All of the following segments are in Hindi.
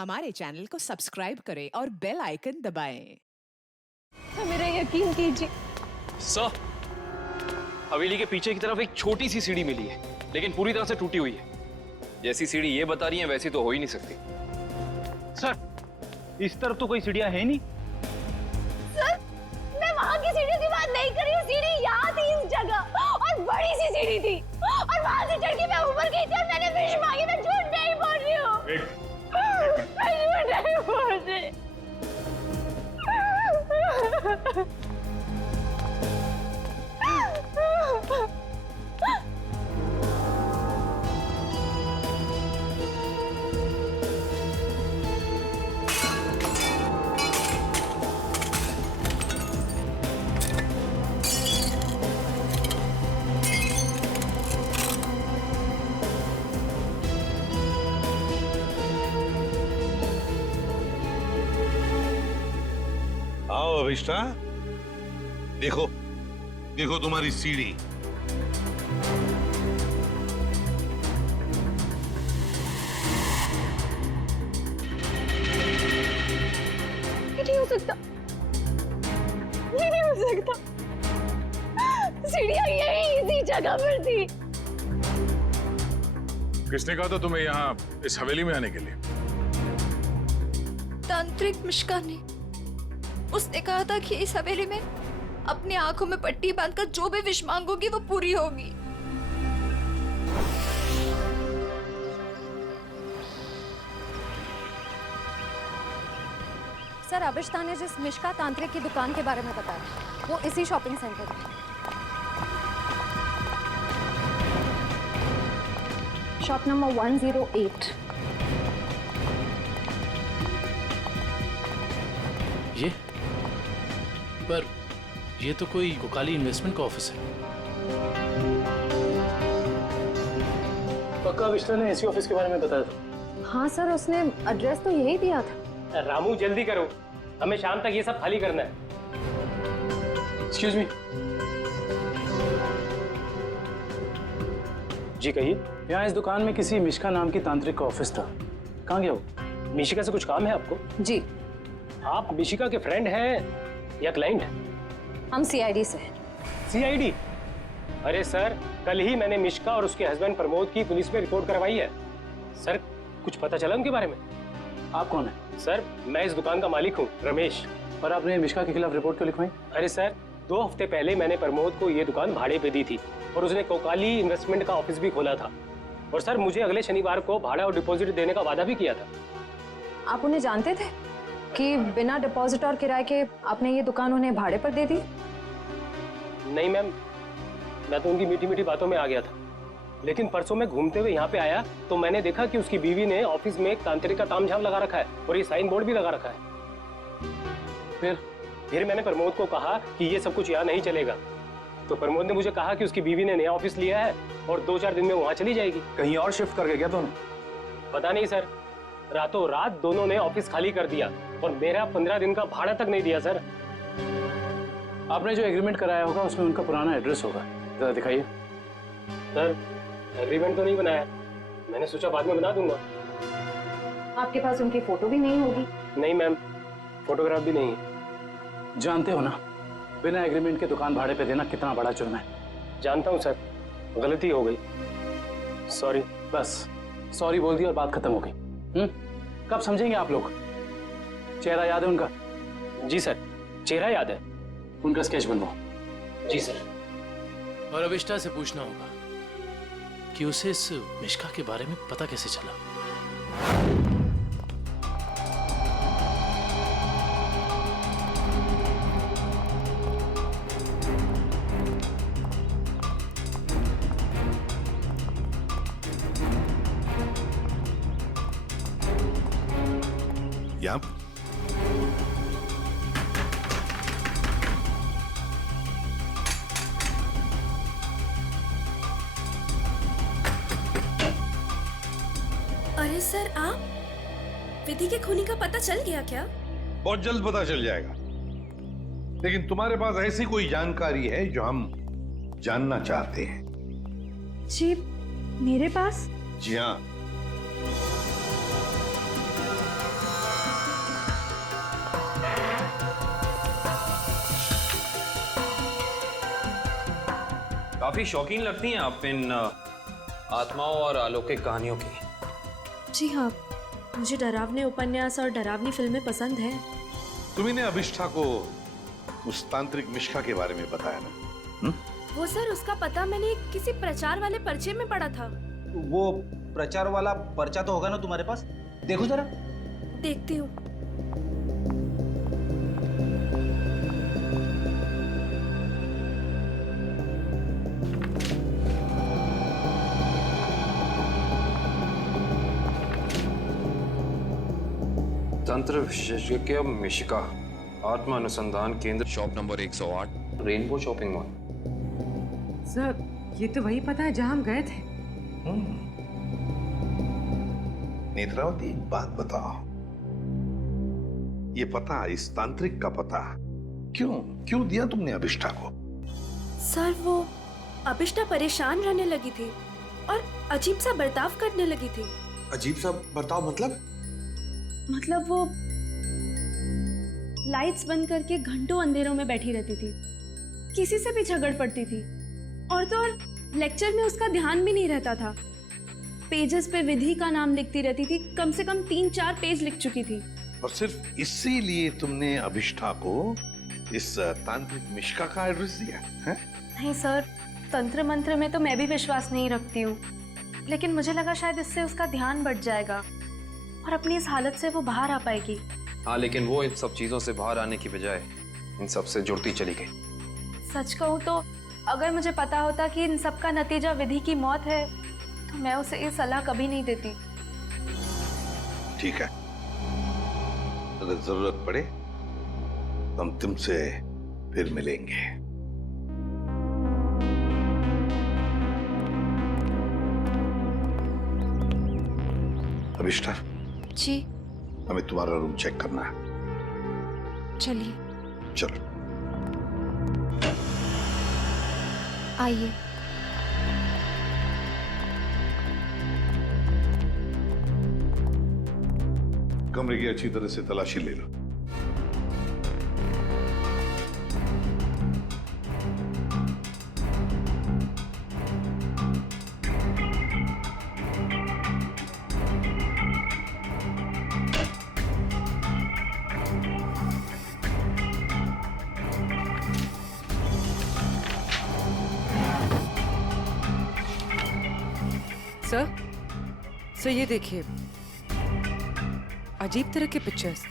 हमारे चैनल को सब्सक्राइब करें और बेल आइकन दबाएं। तो मेरा यकीन कीजिए सर, हवेली के पीछे की तरफ एक छोटी सी सीढ़ी मिली है, लेकिन पूरी तरह से टूटी हुई है। जैसी सीढ़ी ये बता रही है वैसी तो हो ही नहीं सकती। सर, इस तरफ तो कोई सीढ़ियां है नहीं। सर, मैं वहाँ की सीढ़ी की बात नहीं कर रही हूँ। सीढ़ी यहाँ थी इस जगह और बड़ी सी सीढ़ी थी और वहाँ से चढ़ के मैं ऊपर गई थी और मैंने विश मांगी। मैं झूठ नहीं बोल रही हूँ। मैं झूठ नहीं बोल रही। आओ अभिष्टा, देखो देखो तुम्हारी सीढ़ी। ये नहीं हो सकता, ये नहीं हो सकता। सीढ़ियाँ यही इसी जगह पर थी। किसने कहा था तुम्हें यहाँ इस हवेली में आने के लिए? तांत्रिक मिश्का ने। उसने कहा था कि इस हवेली में अपनी आंखों में पट्टी बांधकर जो भी विश मांगोगी वो पूरी होगी। सर, अभिष्टा ने जिस मिश्का तांत्रिक की दुकान के बारे में बताया वो इसी शॉपिंग सेंटर में। Shop number 108। ये पर ये तो कोई कोकाली इन्वेस्टमेंट का ऑफिस है। पक्का अभिष्टा ने इसी ऑफिस के बारे में बताया था। हाँ सर, उसने एड्रेस तो यही दिया था। रामू जल्दी करो, हमें शाम तक ये सब खाली करना है। Excuse me. जी कहिए। यहाँ इस दुकान में किसी मिशिका नाम की तांत्रिक का ऑफिस था, कहाँ गया वो? मिशिका से कुछ काम है आपको? जी। आप मिशिका के फ्रेंड हैं या क्लाइंट हैं? हम सीआईडी से हैं। सीआईडी? अरे सर, कल ही मैंने मिशिका और उसके हस्बैंड प्रमोद की पुलिस में रिपोर्ट करवाई है। सर, कुछ पता चला उनके बारे में? आप कौन है? सर, मैं इस दुकान का मालिक हूँ, रमेश। और आपने मिशिका के खिलाफ रिपोर्ट क्यों लिखवाई? अरे सर, 2 हफ्ते पहले मैंने प्रमोद को ये दुकान भाड़े पे दी थी और उसने कोकाली इन्वेस्टमेंट का ऑफिस भी खोला था। और सर, मुझे अगले शनिवार को भाड़ा और डिपॉजिट देने का वादा भी किया था। आप उन्हें जानते थे कि बिना डिपॉजिट और किराए के आपने ये दुकान उन्हें भाड़े पर दे दी? नहीं मैम, मैं तो उनकी मीठी मीठी बातों में आ गया था। लेकिन परसों मैं घूमते हुए यहाँ पे आया तो मैंने देखा कि उसकी बीवी ने ऑफिस में एक तांत्रिक का तामझाम लगा रखा है और ये साइन बोर्ड भी लगा रखा है। फिर मैंने प्रमोद को कहा कि ये सब कुछ यहाँ नहीं चलेगा। तो प्रमोद ने मुझे कहा कि उसकी बीवी ने नया ऑफिस लिया है और 2-4 दिन में वहाँ चली जाएगी। कहीं और शिफ्ट करके गया दोनों? पता नहीं सर, रातों रात दोनों ने ऑफिस खाली कर दिया और मेरा 15 दिन का भाड़ा तक नहीं दिया। सर, आपने जो एग्रीमेंट कराया होगा उसमें उनका पुराना एड्रेस होगा, जरा दिखाइए। सर, एग्रीमेंट तो नहीं बनाया, मैंने सोचा बाद में बना दूंगा। आपके पास उनकी फोटो भी नहीं होगी? नहीं मैम, फोटोग्राफ भी नहीं है। जानते हो ना, बिना एग्रीमेंट के दुकान भाड़े पे देना कितना बड़ा जुर्म है। जानता हूँ सर, गलती हो गई, सॉरी। बस सॉरी बोल दी और बात खत्म हो गई। कब समझेंगे आप लोग? चेहरा याद है उनका? जी सर, चेहरा याद है। उनका स्केच बनवाओ। जी सर। और अभिष्टा से पूछना होगा कि उसे इस मिश्का के बारे में पता कैसे चला। या अरे सर, आप विधि के खूनी का पता चल गया क्या? बहुत जल्द पता चल जाएगा, लेकिन तुम्हारे पास ऐसी कोई जानकारी है जो हम जानना चाहते हैं? जी, मेरे पास? जी हाँ। काफी शौकीन लगती हैं आप इन आत्माओं और अलौकिक कहानियों की। जी हाँ, मुझे डरावने उपन्यास और डरावनी फिल्में पसंद हैं। तुम्ही ने अभिष्ठा को उस तांत्रिक मिश्का के बारे में बताया ना? वो सर, उसका पता मैंने किसी प्रचार वाले पर्चे में पढ़ा था। वो प्रचार वाला पर्चा तो होगा ना तुम्हारे पास? देखो जरा। देखती हूँ। तंत्र विशेषज्ञ मिशिका, आत्मा अनुसंधान केंद्र, shop number 108, rainbow shopping mall. Sir, ये तो वही पता है जहां हम गए थे। नेत्रावती, एक बात बताओ, ये पता, इस तांत्रिक का पता क्यों दिया तुमने अभिष्ठा को? सर, वो अभिष्ठा परेशान रहने लगी थी और अजीब सा बर्ताव करने लगी थी। अजीब सा बर्ताव मतलब वो लाइट्स बंद करके घंटों अंधेरों में बैठी रहती थी, किसी से भी झगड़ पड़ती थी, और तो और लेक्चर में उसका ध्यान भी नहीं रहता था। पेजेस पे विधि का नाम लिखती रहती थी, कम से कम 3-4 पेज लिख चुकी थी। और सिर्फ इसीलिए तुमने अभिष्ठा को इस तांत्रिक मिश्का का एड्रेस दिया है? नहीं सर, तंत्र मंत्र में तो मैं भी विश्वास नहीं रखती हूँ, लेकिन मुझे लगा शायद इससे उसका ध्यान बढ़ जाएगा और अपनी इस हालत से वो बाहर आ पाएगी। हाँ, लेकिन वो इन सब चीजों से बाहर आने की बजाय इन सब से जुड़ती चली गई। सच कहूँ तो अगर मुझे पता होता कि इन सब का नतीजा विधि की मौत है, तो मैं उसे ये सलाह कभी नहीं देती। ठीक है, अगर जरूरत पड़े तो हम तुमसे फिर मिलेंगे। अभिष्ठा जी, हमें तुम्हारा रूम चेक करना है। चलिए। चलो। आइए। कमरे की अच्छी तरह से तलाशी ले लो। सर ये देखिए, अजीब तरह के पिक्चर्स।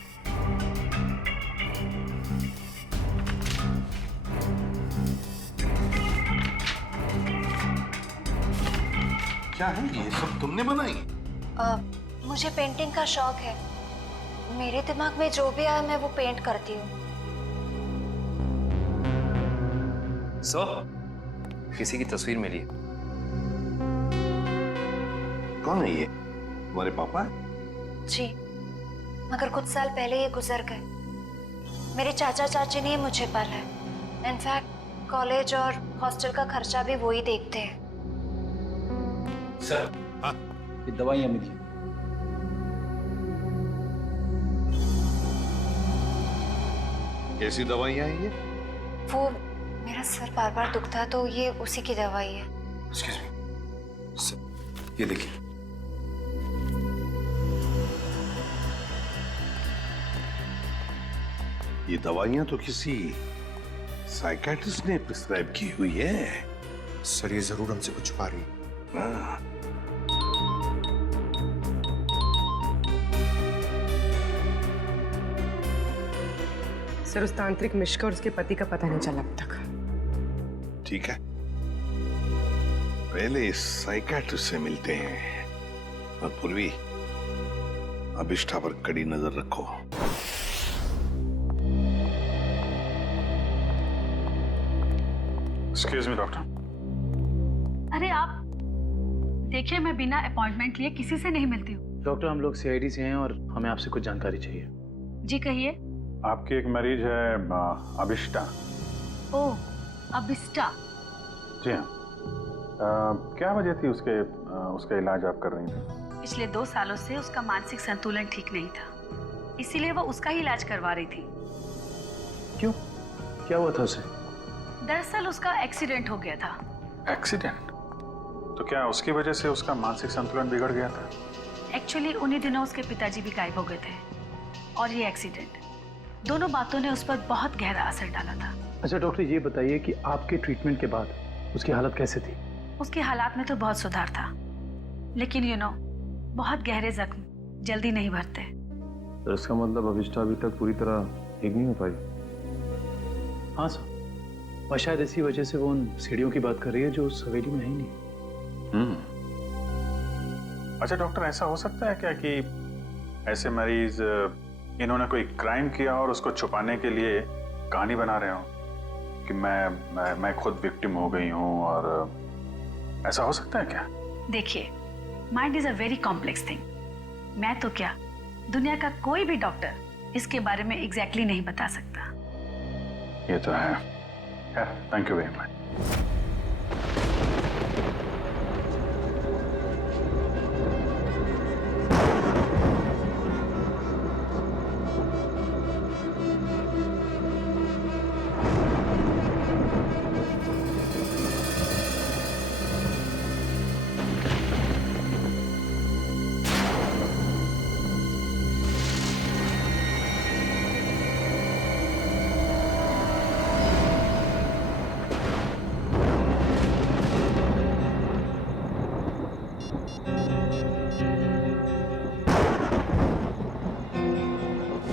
क्या है ये सब तुमने बनाई? मुझे पेंटिंग का शौक है। मेरे दिमाग में जो भी आया मैं वो पेंट करती हूँ। किसी की तस्वीर मिली है। कौन है ये? तुम्हारे पापा? जी, मगर कुछ साल पहले ये गुजर गए। मेरे चाचा चाची ने मुझे पाला है। इनफैक्ट कॉलेज और हॉस्टल का खर्चा भी वो ही देखते हैं। सर, हाँ, ये दवाइयाँ मिली। कैसी दवाइयाँ हैं ये? वो मेरा सर बार बार दुखता है तो ये उसी की दवाई है। Excuse me. सर, ये देखिए। ये दवाइयाँ तो किसी साइकियाट्रिस्ट ने प्रिस्क्राइब की हुई है। सर, ये जरूर हमसे कुछ छुपा रही है। हाँ। सर, उस तांत्रिक मिश्का और उसके पति का पता नहीं चला अब तक। ठीक है, पहले इस साइकियाट्रिस्ट से मिलते हैं और पूर्वी, अभिष्ठा पर कड़ी नजर रखो। Excuse me doctor. अरे आप देखिए, मैं बिना अपॉइंटमेंट लिए किसी से नहीं मिलती हूँ। डॉक्टर, हम लोग सीआईडी से हैं और हमें आपसे कुछ जानकारी चाहिए। जी कहिए। आपकी एक मरीज है अभिष्ठा। ओह, अभिष्ठा। जी हाँ। क्या वजह थी उसका इलाज आप कर रही थी? पिछले 2 सालों से उसका मानसिक संतुलन ठीक नहीं था, इसीलिए वो उसका ही इलाज करवा रही थी। क्यों? क्या हुआ था उसे? दरअसल उसका एक्सीडेंट हो गया था एक्सीडेंट? तो क्या उसकी वजह से उसका मानसिक संतुलन बिगड़ गया था? एक्चुअली उन्हीं दिनों उसके पिताजी भी गायब हो गए थे और ये एक्सीडेंट, दोनों बातों ने उस पर बहुत गहरा असर डाला था। अच्छा डॉक्टर, ये बताइए कि आपके ट्रीटमेंट के बाद उसकी हालत कैसे थी? उसके हालात में तो बहुत सुधार था, लेकिन बहुत गहरे जख्म जल्दी नहीं भरते। तो इसका मतलब अविष्टा अभी तक पूरी तरह ठीक नहीं हो पाई? हाँ सर, और शायद इसी वजह से वो उन सीढ़ियों की बात कर रही है जो उस हवेली में है ही नहीं। अच्छा डॉक्टर, ऐसा हो सकता है क्या कि ऐसे मरीज इन्होंने कोई क्राइम किया और उसको छुपाने के लिए कहानी बना रहे हो कि मैं खुद विक्टिम हो गई हूँ, और ऐसा हो सकता है क्या? देखिए, mind is a very complex thing. मैं तो क्या, दुनिया का कोई भी डॉक्टर इसके बारे में एग्जैक्टली नहीं बता सकता। ये तो है। Thank you very much.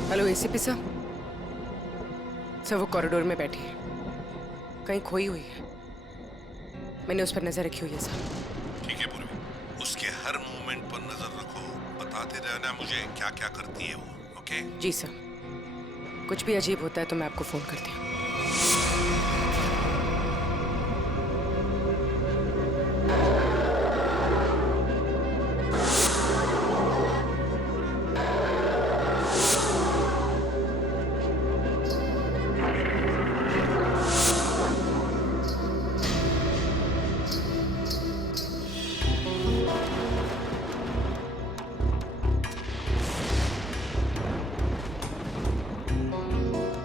Hello ACP साहब। सर वो कॉरिडोर में बैठी है, कहीं खोई हुई है। मैंने उस पर नजर रखी हुई है सर। ठीक है पूर्वी, उसके हर मूवमेंट पर नजर रखो, बताते रहना मुझे क्या क्या करती है वो। ओके? जी सर, कुछ भी अजीब होता है तो मैं आपको फोन करती हूँ।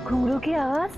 घुंघरू की आवाज।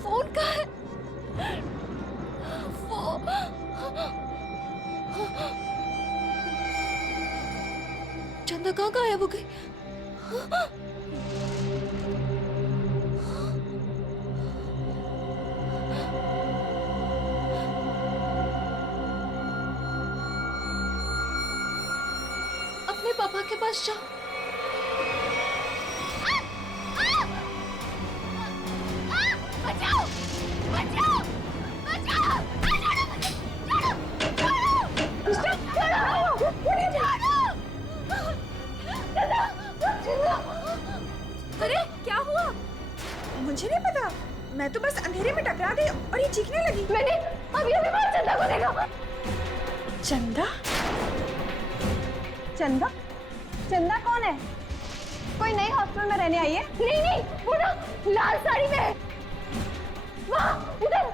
फोन कहाँ है? चंदा कहाँ गायब हो गई? अपने पापा के पास जाओ। चंदा? चंदा? चंदा कौन है? कोई नई हॉस्टल में रहने आई है? नहीं नहीं, वो ना लाल साड़ी में है। वहाँ उधर,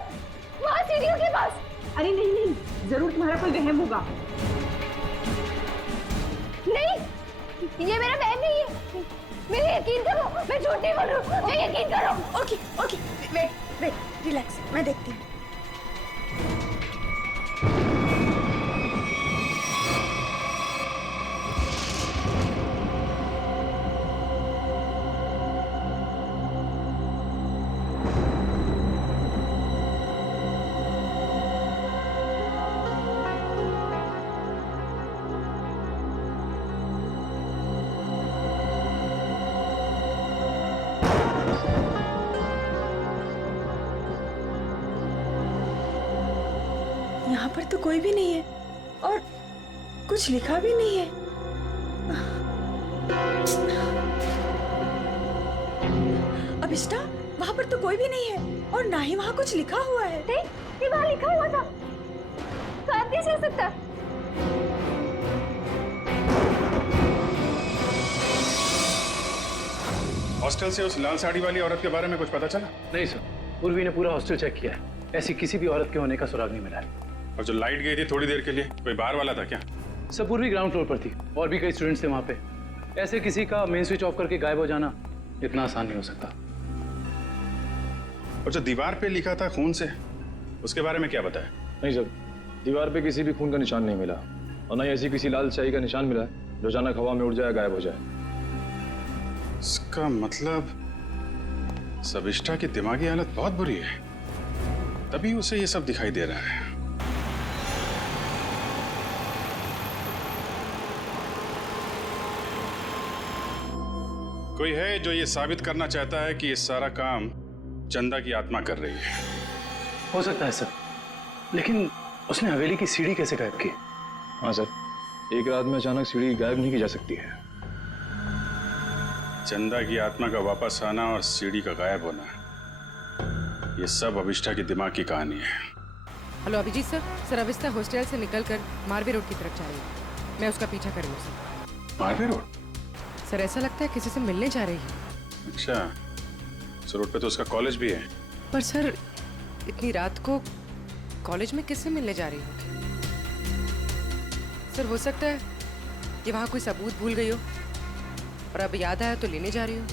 वहाँ सीढ़ियों के पास। अरे नहीं नहीं, जरूर तुम्हारा कोई वहम होगा। नहीं, ये मेरा बहन नहीं है। मेरे यकीन करो, मैं झूठ नहीं बोल रही हूँ। मैं यकीन करो। Okay okay, wait wait, relax, मैं देखती हूँ। यहाँ पर तो कोई भी नहीं है और कुछ लिखा भी नहीं है। अभिष्टा, वहाँ पर तो कोई भी नहीं है और ना ही वहाँ कुछ लिखा हुआ है। ये वहाँ लिखा हुआ था। साथ कैसे हो सकता? हॉस्टल से उस लाल साड़ी वाली औरत के बारे में कुछ पता चला? नहीं सर, उर्वी ने पूरा हॉस्टल चेक किया है, ऐसी किसी भी औरत के होने का सुराग नहीं मिला है। और जो लाइट गई थी थोड़ी देर के लिए, कोई बाहर वाला था क्या? सर पूर्वी ग्राउंड फ्लोर पर थी और भी कई स्टूडेंट्स थे वहाँ पे। ऐसे किसी का मेन स्विच ऑफ करके गायब हो जाना इतना आसान नहीं हो सकता। और जो दीवार पे लिखा था खून से, उसके बारे में क्या बताया? नहीं सर, दीवार पे किसी भी खून का निशान नहीं मिला और ना ही ऐसी किसी लाल स्याही का निशान मिला है जो अचानक हवा में उड़ जाए, गायब हो जाए। इसका मतलब सबिष्टा की दिमागी हालत बहुत बुरी है, तभी उसे ये सब दिखाई दे रहा है। कोई है जो ये साबित करना चाहता है कि ये सारा काम चंदा की आत्मा कर रही है। हो सकता है सर, लेकिन उसने हवेली की सीढ़ी कैसे गायब की? हाँ सर, एक रात में अचानक सीढ़ी गायब नहीं की जा सकती है। चंदा की आत्मा का वापस आना और सीढ़ी का गायब होना, ये सब अभिष्टा की दिमाग की कहानी है। Hello Abhijit sir, sir Abhishta hostel से निकलकर मारवे रोड की तरफ जा रही है। मैं उसका पीछा कर रही हूँ सर। मारवे रोड? सर ऐसा लगता है किसी से मिलने जा रही है। अच्छा, इस रोड पे तो उसका कॉलेज भी है। पर सर इतनी रात को कॉलेज में किससे मिलने जा रही होगी? सर हो सकता है ये वहाँ कोई सबूत भूल गई हो और अब याद आया तो लेने जा रही हो।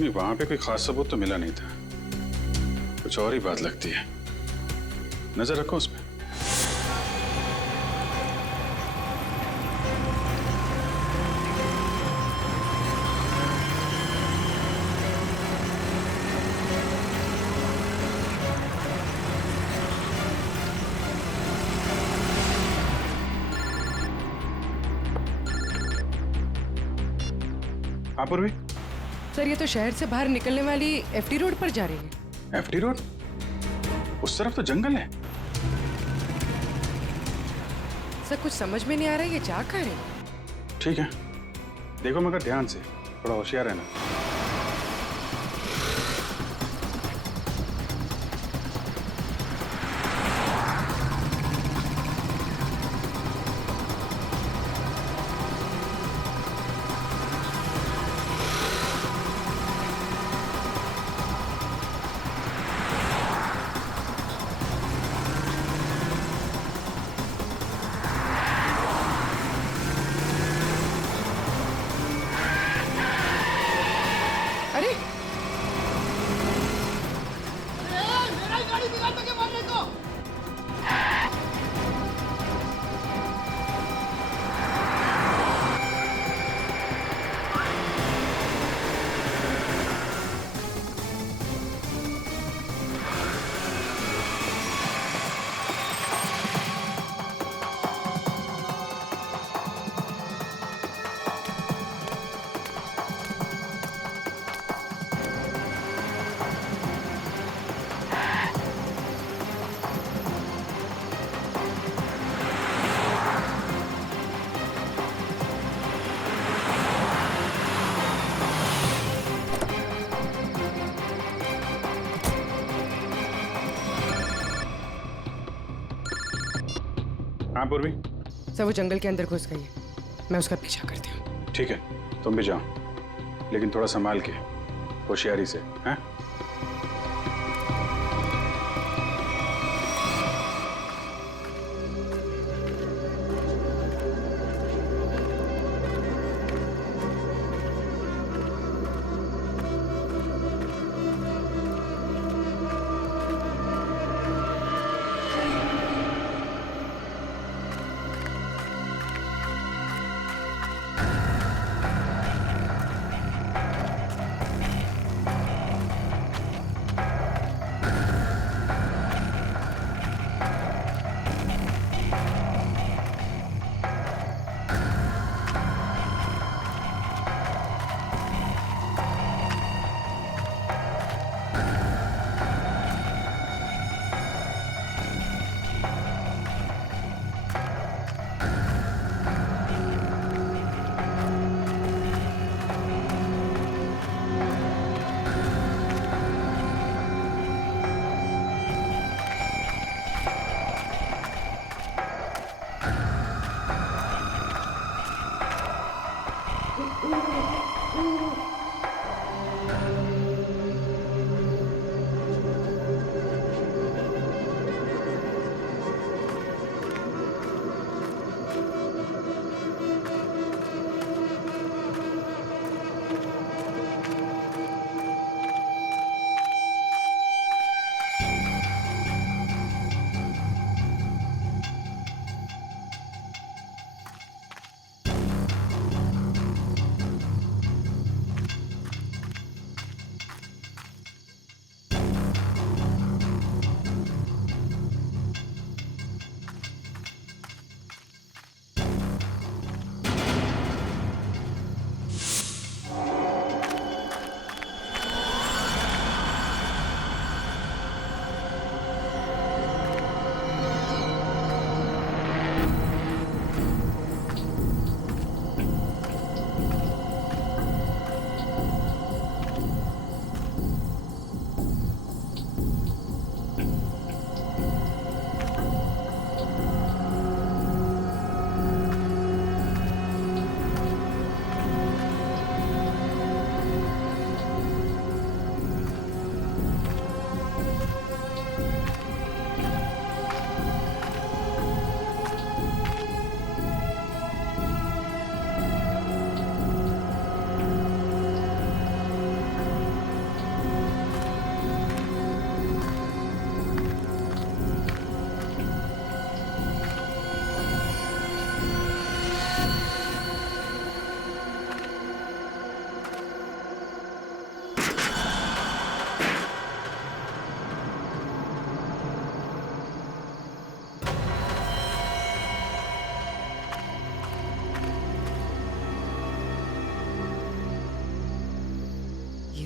नहीं, वहां पे कोई खास सबूत तो मिला नहीं था, कुछ और ही बात लगती है। नजर रखो उस पर। हाँ पूर्वी? सर ये तो शहर से बाहर निकलने वाली एफडी रोड पर जा रही है। FD road? उस तरफ तो जंगल है। सर कुछ समझ में नहीं आ रहा है ये जा कहाँ रही है। ठीक है, देखो मगर ध्यान से, थोड़ा होशियार रहना। अरे हाँ पूर्वी? सब वो जंगल के अंदर घुस गई है, मैं उसका पीछा करती हूँ। ठीक है, तुम भी जाओ, लेकिन थोड़ा संभाल के, होशियारी से, हैं?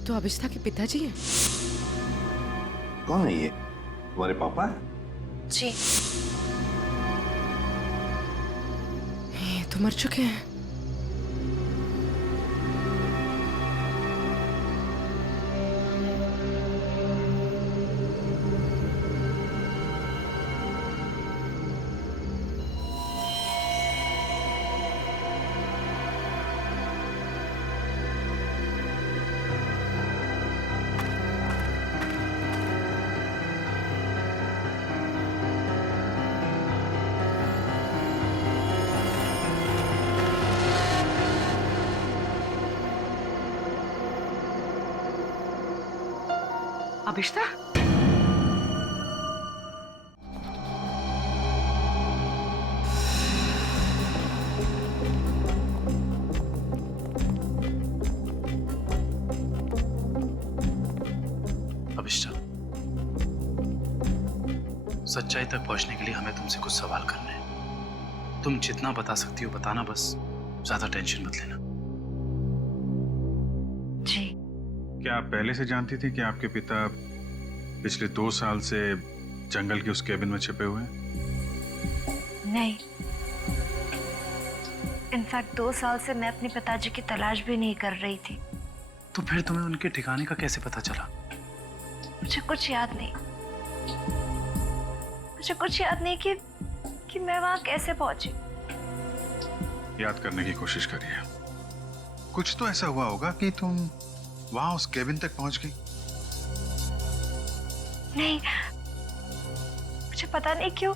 तो अभिष्ठा के पिताजी हैं। कौन है ये? तुम्हारे पापा? जी। ये तो मर चुके हैं। अभिष्ठा, अभिष्ठा, सच्चाई तक पहुंचने के लिए हमें तुमसे कुछ सवाल करने हैं। तुम जितना बता सकती हो बताना, बस ज्यादा टेंशन मत लेना। जी। क्या आप पहले से जानती थी कि आपके पिता पिछले 2 साल से जंगल के उस केबिन में छिपे हुए हैं? नहीं, इनफैक्ट 2 साल से मैं अपने पिताजी की तलाश भी नहीं कर रही थी। तो फिर तुम्हें उनके ठिकाने का कैसे पता चला? मुझे कुछ याद नहीं, मुझे कुछ याद नहीं कि मैं वहां कैसे पहुंची। याद करने की कोशिश करिए। कुछ तो ऐसा हुआ होगा कि तुम वहां उस केबिन तक पहुंच गई। नहीं, मुझे पता नहीं क्यों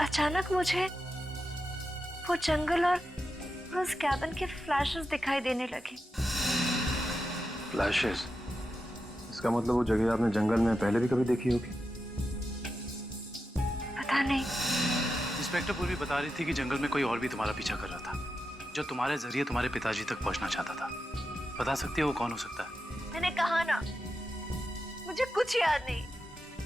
अचानक मुझे वो जंगल और उस कैबिन के फ्लैशेस दिखाई देने लगे। फ्लैशेस? इसका मतलब वो जगह आपने जंगल में पहले भी कभी देखी होगी। पता नहीं। इंस्पेक्टर पूर्वी बता रही थी कि जंगल में कोई और भी तुम्हारा पीछा कर रहा था, जो तुम्हारे जरिए तुम्हारे पिताजी तक पहुंचना चाहता था। बता सकती है वो कौन हो सकता है? मैंने कहा ना, मुझे कुछ याद नहीं।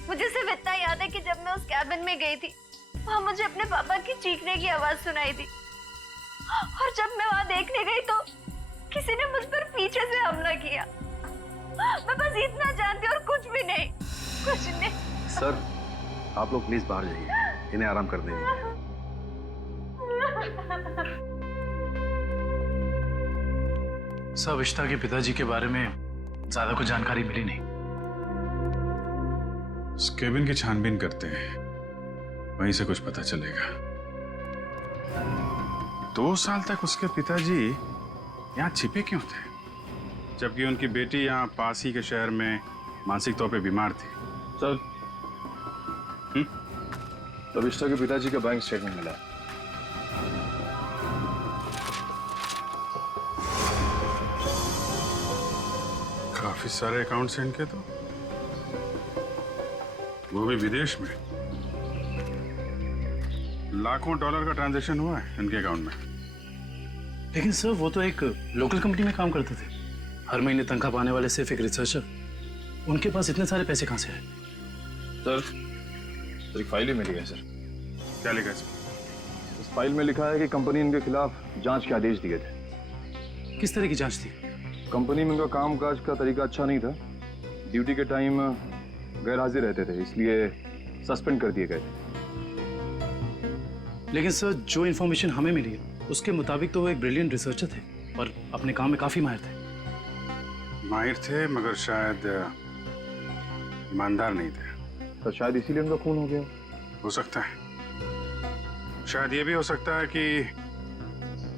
मुझे सिर्फ इतना याद है कि जब मैं उस कैबिन में गई थी, वहां मुझे अपने पापा की चीखने की आवाज सुनाई दी, और जब मैं वहां देखने गई तो किसी ने मुझ पर पीछे से हमला किया। मैं बस इतना जानती हूँ और कुछ भी नहीं, कुछ नहीं। सर, आप लोग प्लीज बाहर जाइए, इन्हें आराम कर देंगे। सब इश्ता के पिताजी के बारे में ज्यादा कुछ जानकारी मिली नहीं। उस केबिन की छानबीन करते हैं, वहीं से कुछ पता चलेगा। 2 साल तक उसके पिताजी यहाँ छिपे क्यों थे, जबकि उनकी बेटी यहाँ पास ही के शहर में मानसिक तौर पे बीमार थी? सर, अभिष्टा के पिताजी का बैंक स्टेटमेंट मिला। काफी सारे अकाउंट्स हैं इनके, तो वो भी विदेश में। लाखों डॉलर का ट्रांजैक्शन हुआ है इनके अकाउंट में। लेकिन सर, वो तो एक लोकल कंपनी में काम करते थे, हर महीने तनख्वाह पाने वाले सिर्फ एक रिसर्चर। उनके पास इतने सारे पैसे कहां से आए? सर, एक फाइल ही मिली है सर। क्या लिखा है इसमें? इस फाइल में लिखा है कि कंपनी इनके खिलाफ जांच के आदेश दिए थे। किस तरह की जांच थी? कंपनी में इनका कामकाज का तरीका अच्छा नहीं था, ड्यूटी के टाइम गैर हाजिर रहते थे, इसलिए सस्पेंड कर दिए गए थे। लेकिन सर, जो इन्फॉर्मेशन हमें मिली है उसके मुताबिक तो वो एक ब्रिलियंट रिसर्चर थे और अपने काम में काफी माहिर थे। माहिर थे, मगर शायद ईमानदार नहीं थे। तो शायद इसीलिए उनका खून हो गया। हो सकता है। शायद ये भी हो सकता है कि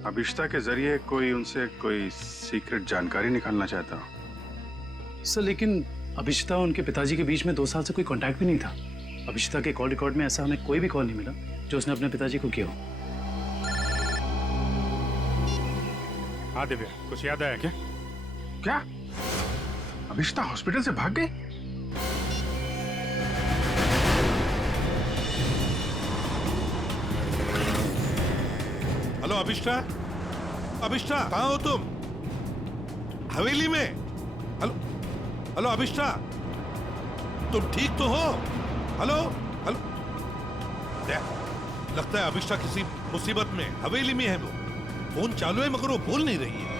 अभिष्टा के जरिए कोई उनसे कोई सीक्रेट जानकारी निकालना चाहता हो। सर, लेकिन अभिष्टा और उनके पिताजी के बीच में 2 साल से कोई कांटेक्ट भी नहीं था। अभिष्टा के कॉल रिकॉर्ड में ऐसा हमें कोई भी कॉल नहीं मिला जो उसने अपने पिताजी को किया हो। हाँ दिव्या, कुछ याद आया क्या? क्या अभिष्टा हॉस्पिटल से भाग गई? हेलो अभिष्टा, अभिष्टा कहाँ हो तुम? हवेली में? हेलो हेलो अभिष्टा, तुम ठीक तो हो? हेलो हेलो, लगता है अभिष्टा किसी मुसीबत में हवेली में है। वो फोन चालू है मगर वो बोल नहीं रही है।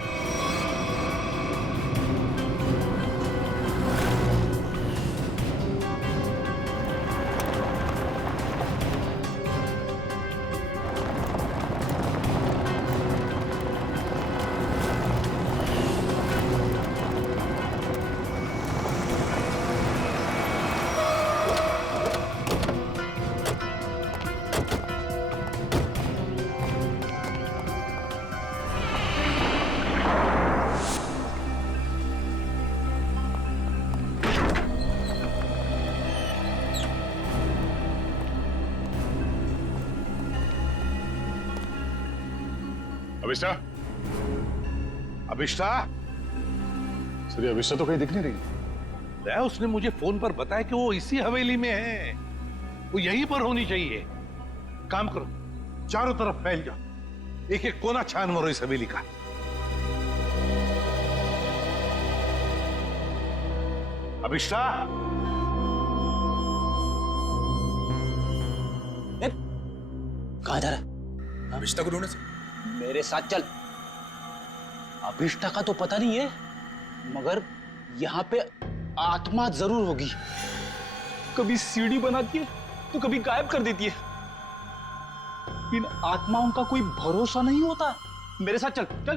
अभिष्टा, अभिष्टा, सर, अभिष्टा तो कहीं दिख नहीं रही। उसने मुझे फोन पर बताया कि वो इसी हवेली में है, वो यहीं पर होनी चाहिए। काम करो, चारों तरफ फैल जाओ, एक एक कोना छान मारो इस हवेली का। अभिष्टा, कहाँ जा रहा है? अभिष्टा को ढूंढने से। मेरे साथ चल। अभिष्टा का तो पता नहीं है, मगर यहाँ पे आत्मा जरूर होगी। कभी सीढ़ी बनाती है तो कभी गायब कर देती है। इन आत्माओं का कोई भरोसा नहीं होता। मेरे साथ चल चल।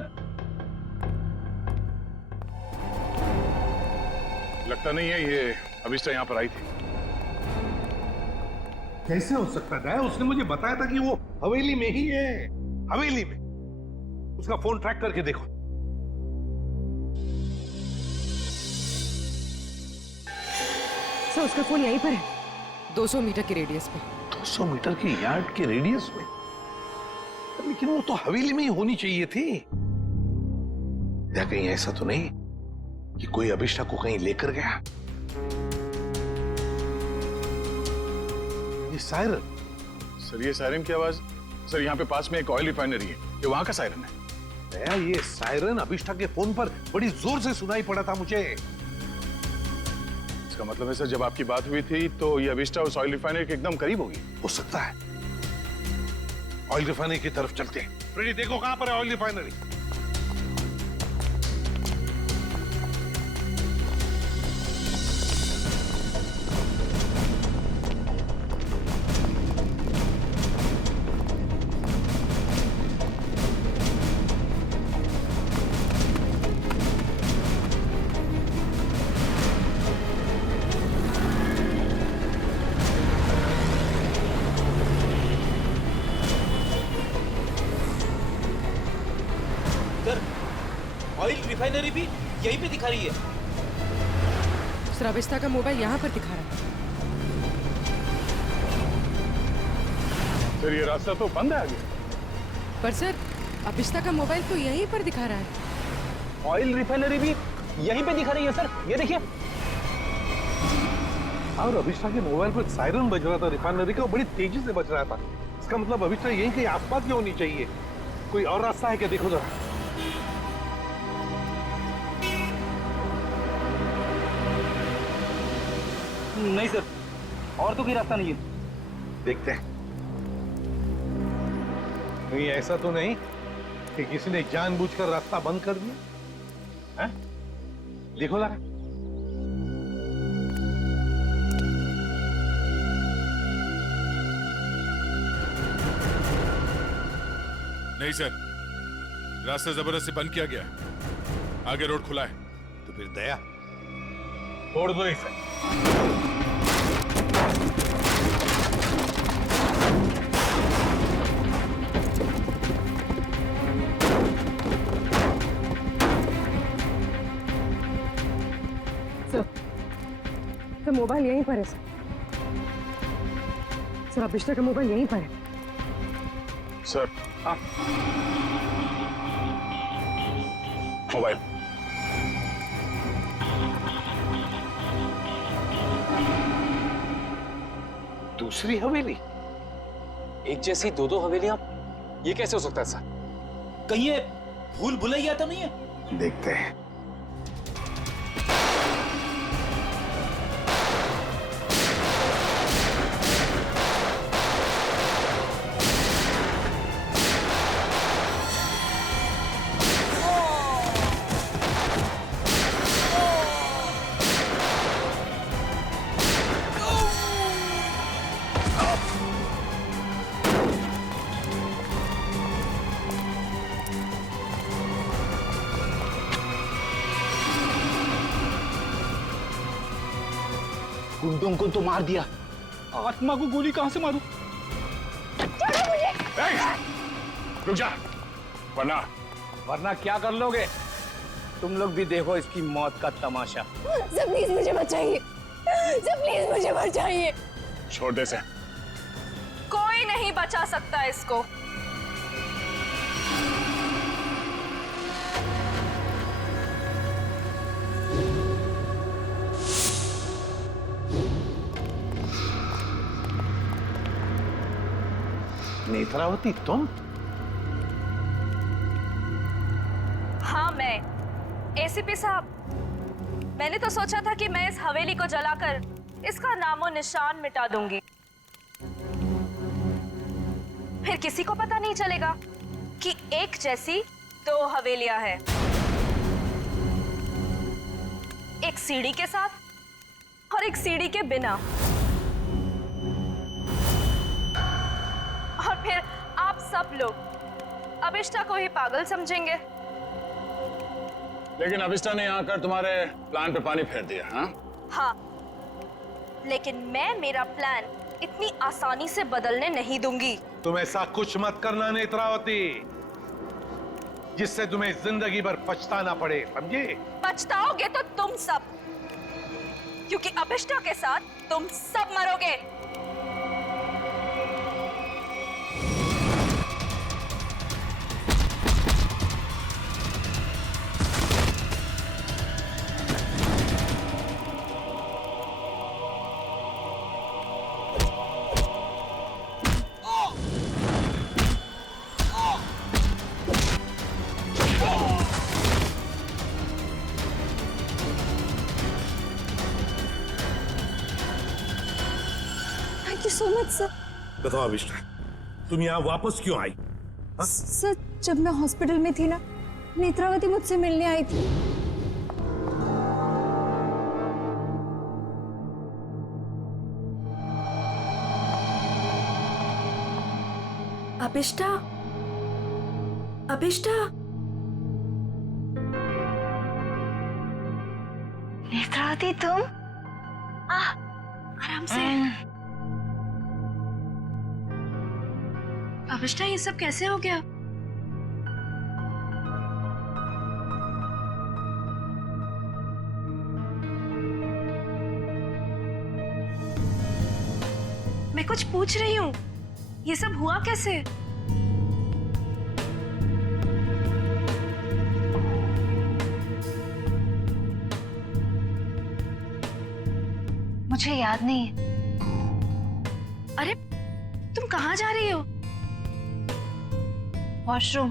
लगता नहीं है ये अभिष्टा यहाँ पर आई थी। कैसे हो सकता है? उसने मुझे बताया था कि वो हवेली में ही है, हवेली में। उसका फोन ट्रैक करके देखो। सर उसका फोन यहीं पर है, 200 मीटर के रेडियस पे। 200 मीटर की यार्ड के रेडियस में? लेकिन वो तो हवेली में ही होनी चाहिए थी। या कहीं ऐसा तो नहीं कि कोई अभिष्ठा को कहीं लेकर गया? ये सायरन। सर ये सायरन की आवाज, सर यहाँ पे पास में एक ऑयल रिफाइनरी है, ये वहां का सायरन है। दया, ये सायरन अभिष्ठा के फोन पर बड़ी जोर से सुनाई पड़ा था मुझे। इसका मतलब है सर जब आपकी बात हुई थी तो ये अभिष्ठा उस ऑयल रिफाइनरी के एकदम करीब होगी। हो सकता है। ऑयल रिफाइनरी की तरफ चलते हैं। फ्रेडी देखो कहां पर है ऑयल रिफाइनरी। ऑयल रिफाइनरी भी यहीं पे दिखा रही है। सर अभिष्ठा का मोबाइल यहाँ पर दिखा रहा है। सर ये रास्ता तो बंद है आगे। पर सर अभिष्ठा का मोबाइल तो यहीं पर दिखा रहा है। ऑयल रिफाइनरी भी यहीं पे दिखा रही है सर, ये देखिए। और अभिष्ठा के मोबाइल पर सायरन बज रहा था रिफाइनरी का, बड़ी तेजी से बज रहा था। इसका मतलब अभिष्ठा यहीं कहीं आसपास में होनी चाहिए। कोई और रास्ता है क्या? देखो जरा। नहीं सर, और तो कोई रास्ता नहीं है। देखते हैं। नहीं ऐसा तो नहीं कि किसी ने जानबूझकर रास्ता बंद कर दिया है? देखो जरा। नहीं सर, रास्ता जबरदस्ती बंद किया गया, आगे रोड खुला है। तो फिर दया छोड़ दो इसे। सर मोबाइल यहीं पर है सर। सर अभिष्ठा का मोबाइल यहीं पर है। Sir mobile. दूसरी हवेली? एक जैसी दो दो हवेलियां, ये कैसे हो सकता है सर? कहीं ये भूल भुलैया तो नहीं है? देखते हैं। गुंडों को तो मार दिया, आत्मा को गोली कहां से मारूं? रुक जा, वरना क्या कर लोगे? तुम लोग भी देखो इसकी मौत का तमाशा। सर प्लीज मुझे बचाइए, सर प्लीज मुझे बचाइए। छोड़ दे से। कोई नहीं बचा सकता इसको। नेत्रावती तुम? हाँ मैं। एसीपी साहब, मैंने तो सोचा था कि मैं इस हवेली को जलाकर इसका नामो निशान मिटा दूंगी, फिर किसी को पता नहीं चलेगा कि एक जैसी दो हवेलियां हैं, एक सीढ़ी के साथ और एक सीढ़ी के बिना। और फिर आप सब लोग अभिष्ठा को ही पागल समझेंगे। लेकिन अभिष्ठा ने यहाँ आकर तुम्हारे प्लान पे पानी फेर दिया। हाँ, लेकिन मैं मेरा प्लान इतनी आसानी से बदलने नहीं दूंगी। तुम ऐसा कुछ मत करना नेत्रावती। जिससे तुम्हें जिंदगी भर पछताना पड़े, समझे? पछताओगे तो तुम सब, क्योंकि अभिष्टा के साथ तुम सब मरोगे। So much sir. बताओ अभिष्टा, तुम यहाँ वापस क्यों आई? सर, जब मैं हॉस्पिटल में थी ना, नेत्रावती मुझसे मिलने आई थी। अभिष्टा, अभिष्टा, नेत्रावती तुम? आराम से। अभिष्टा, ये सब कैसे हो गया? मैं कुछ पूछ रही हूँ, ये सब हुआ कैसे? मुझे याद नहीं है। अरे, तुम कहाँ जा रही हो? वॉशरूम।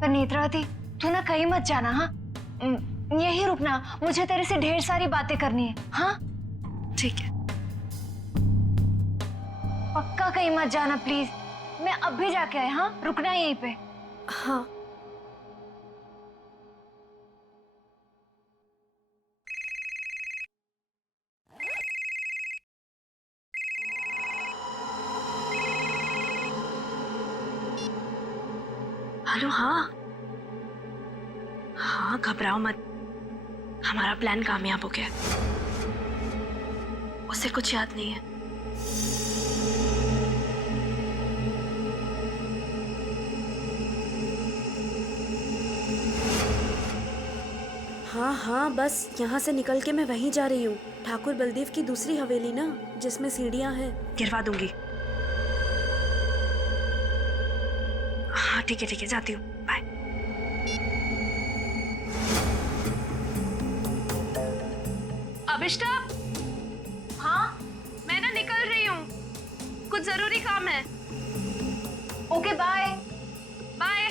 पर नेत्रावती, तू ना कहीं मत जाना, हाँ? यहीं रुकना, मुझे तेरे से ढेर सारी बातें करनी है, हाँ? ठीक है। पक्का कहीं मत जाना प्लीज। मैं अब भी जाके आए, हाँ? रुकना यहीं पे। हाँ। हेलो। हाँ हाँ, घबराओ मत, हमारा प्लान कामयाब हो गया। उसे कुछ याद नहीं है। हाँ हाँ, बस यहाँ से निकल के मैं वहीं जा रही हूँ। ठाकुर बलदेव की दूसरी हवेली ना, जिसमें सीढ़ियाँ हैं। गिरवा दूंगी। हाँ ठीक है, जाती हूँ। बाय। अभिष्टा। हाँ? मैं ना निकल रही हूँ, कुछ जरूरी काम है। Okay, bye. बाय।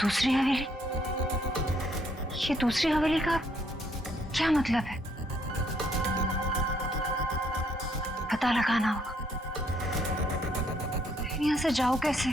दूसरी हवेली? ये दूसरी हवेली का क्या मतलब है? पता लगाना होगा। यहाँ से जाओ कैसे?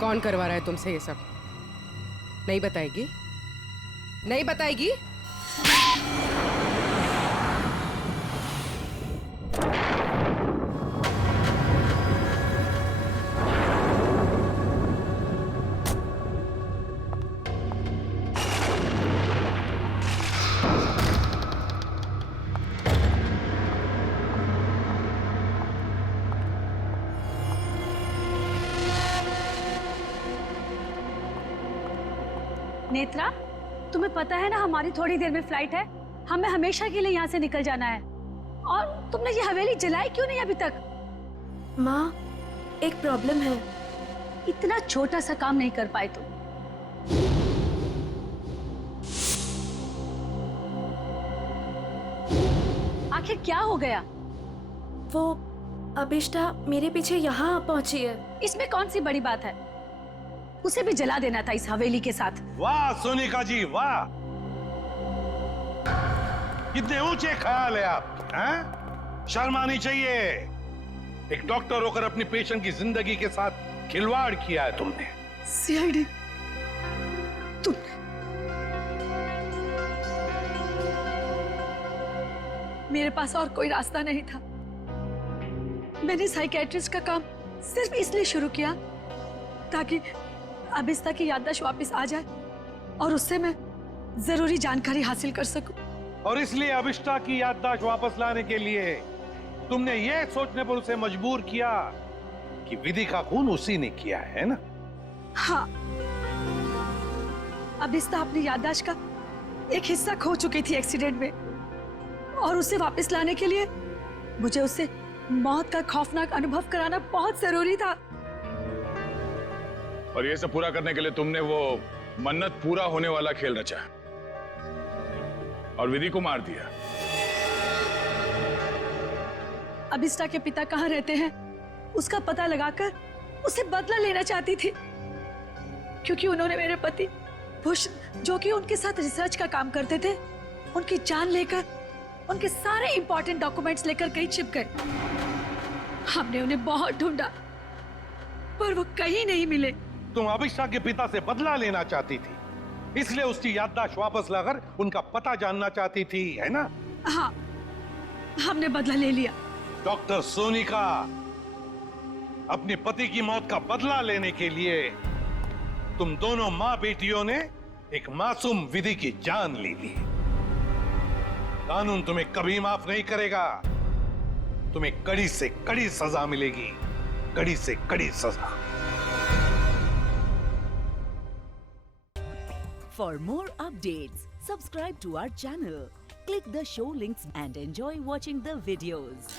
कौन करवा रहा है तुमसे ये सब? नहीं बताएगी? नहीं बताएगी? नेत्रा, तुम्हें पता है ना हमारी थोड़ी देर में फ्लाइट है, हमें हमेशा के लिए यहाँ से निकल जाना है। और तुमने ये हवेली जलाई क्यों नहीं अभी तक? माँ, एक प्रॉब्लम है। इतना छोटा सा काम नहीं कर पाए तुम। आखिर क्या हो गया? वो अभिष्टा मेरे पीछे यहाँ पहुंची है। इसमें कौन सी बड़ी बात है? उसे भी जला देना था इस हवेली के साथ। वाह सोनिका जी, वाह! कितने ऊंचे ख्याल है आप, हैं? शर्म आनी चाहिए। एक डॉक्टर होकर अपनी पेशेंट की जिंदगी के साथ खिलवाड़ किया है तुमने। सीआईडी, तुमने मेरे पास और कोई रास्ता नहीं था। मैंने साइकेट्रिस्ट का काम सिर्फ इसलिए शुरू किया ताकि अभिष्टा की याददाश्त वापस आ जाए और उससे मैं जरूरी जानकारी हासिल कर सकूं। और इसलिए अभिष्टा की याददाश्त वापस लाने के लिए तुमने यह सोचने पर उसे मजबूर किया कि विधि का खून उसी ने किया है ना? हाँ, अभिष्टा अपनी याददाश्त का एक हिस्सा खो चुकी थी एक्सीडेंट में, और उसे वापस लाने के लिए मुझे उससे मौत का खौफनाक अनुभव कराना बहुत जरूरी था। और ये सब पूरा करने के लिए तुमने वो मन्नत पूरा होने वाला खेल रचा और विधि को मार दिया। अभिष्टा के पिता कहाँ रहते हैं उसका पता लगाकर उसे बदला लेना चाहती थी, क्योंकि उन्होंने मेरे पति बुश, जो कि उनके साथ रिसर्च का काम करते थे, उनकी जान लेकर उनके सारे इंपॉर्टेंट डॉक्यूमेंट्स लेकर कहीं छिप गए। हमने उन्हें बहुत ढूंढा पर वो कहीं नहीं मिले। तुम अभिष्टा के पिता से बदला लेना चाहती थी, इसलिए उसकी याददाश्त वापस लाकर उनका पता जानना चाहती थी, है ना? हाँ, हमने बदला ले लिया। डॉक्टर सोनिका, अपने पति की मौत का बदला लेने के लिए तुम दोनों मां बेटियों ने एक मासूम विधि की जान ली थी। कानून तुम्हें कभी माफ नहीं करेगा। तुम्हें कड़ी से कड़ी सजा मिलेगी, कड़ी से कड़ी सजा। For more updates, subscribe to our channel, click the show links and enjoy watching the videos.